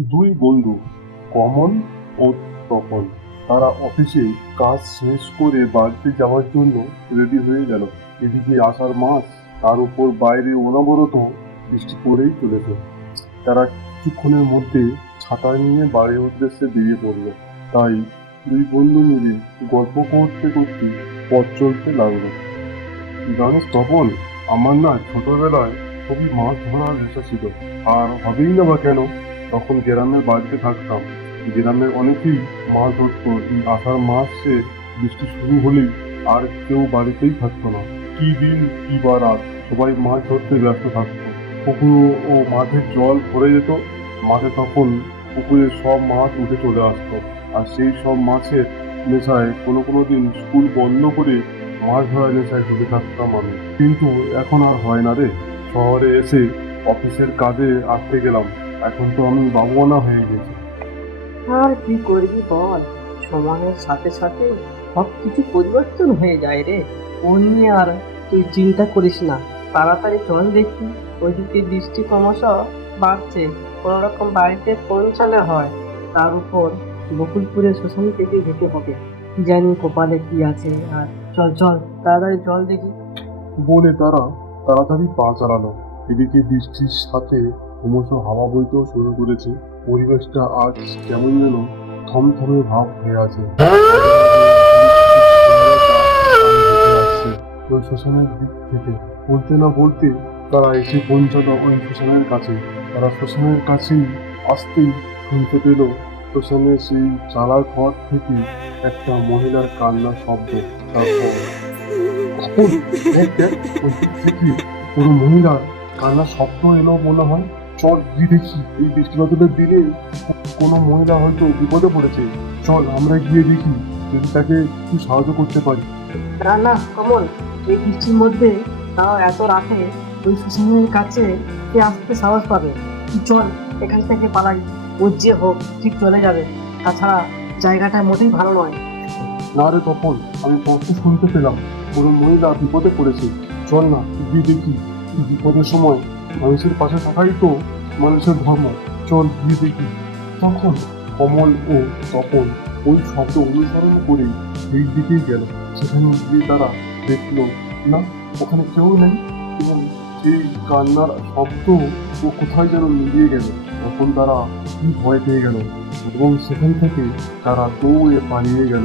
দুই বন্ধু, কমল ও তপন। তারা অফিসে কাজ শেষ করে বাড়িতে যাওয়ার জন্য রেডি হয়ে গেল। এদিকে আষাঢ় মাস, তার উপর বাইরে অনবরত বৃষ্টি পড়েই চলেছে। তারা কিছুক্ষণের মধ্যে ছাতা নিয়ে বাড়ির উদ্দেশ্যে বেরিয়ে পড়ল। তাই দুই বন্ধু মিলে গল্প করতে করতে পথ চলতে লাগলো। জানিস তপন, আমার না ছোটবেলায় খুবই মাছ ধরার নেশা ছিল। আর হবেই না বা কেন, তখন গ্রামের বাড়িতে থাকতাম। গ্রামের অনেকেই মাছ ধরতো। এই আষাঢ় মাসে বৃষ্টি শুরু হলেই আর কেউ বাড়িতেই থাকতো না। কি দিন কি বা রাত, সবাই মাছ ধরতে ব্যস্ত থাকতো। পুকুর ও মাঠের জল ভরে যেত। মাঠে তখন পুকুরে সব মাছ উঠে চলে আসতো। আর সেই সব মাছের নেশায় কোনো কোনো দিন স্কুল বন্ধ করে মাছ ধরার নেশায় ডুবে থাকতাম আমি। কিন্তু এখন আর হয় না রে। শহরে এসে অফিসের কাজে আটকে গেলাম। এখন তো আমি বাবুয়ানা হয়ে গেছি। আর কি করবি বল, সময়ের সাথে সাথে সব কিছু পরিবর্তন হয়ে যায় রে। ও নিয়ে আর তুই চিন্তা করিস না। তাড়াতাড়ি চল দেখি, ওইদিকে বৃষ্টি ক্রমশ বাড়ছে। কোনো রকম বাড়িতে পৌঁছালে হয়। তার উপর বকুলপুরে শ্মশান থেকে যেতে হবে। কি জানি কপালে কি আছে। আর চল চল, তাড়াতাড়ি চল দেখি। বলে তারা তাড়াতাড়ি পা চালালো। এদিকে বৃষ্টির সাথে ক্রমশ হাওয়া বইতেও শুরু করেছে। পরিবেশটা আজ কেমন যেন থমথমে ভাব হয়ে আছে। ওই শ্মশানের দিক থেকে বলতে না বলতে তারা এসে পৌঁছালো ওই শ্মশানের কাছে। তারা শ্মশানের কাছেই আসতেই শুনতে পেল শ্মশানের সেই চালার ঘর থেকে একটা মহিলার কান্নার শব্দ। তারপর তখন দেখ দেখ ওই দিক থেকে কোনো মহিলার কান্নার শব্দ এলো মনে হয়। চল গিয়ে দেখি, এই বৃষ্টি বাদলের দিনে কোনো মহিলা হয়তো বিপদে পড়েছে। চল আমরা গিয়ে দেখি, যদি তাকে একটু সাহায্য করতে পারি। না না কমল, এই বৃষ্টির মধ্যে, তাও এত রাতে, ওই শ্মশানের কাছে কে আসতে সাহস পাবে? তুই চল, এখান থেকে পালাই। ওর যে হোক ঠিক চলে যাবে। তাছাড়া জায়গাটা মোটেই ভালো নয়। না রে তপন, আমি স্পষ্ট শুনতে পেলাম কোনো মহিলা বিপদে পড়েছে। চল না গিয়ে দেখি। বিপদের সময় মানুষের পাশে থাকাই তো মানুষের ধর্ম। চল গিয়ে দেখি। তখন কমল ও তপন ওই শব্দ অনুসরণ করে সেই দিকেই গেল। সেখানে গিয়ে তারা দেখলো না, ওখানে কেউ নেই। এবং সেই কান্নার শব্দ ও কোথায় যেন মিলিয়ে গেল। তখন তারা কি ভয় পেয়ে গেল এবং সেখান থেকে তারা দৌড়ে পালিয়ে গেল।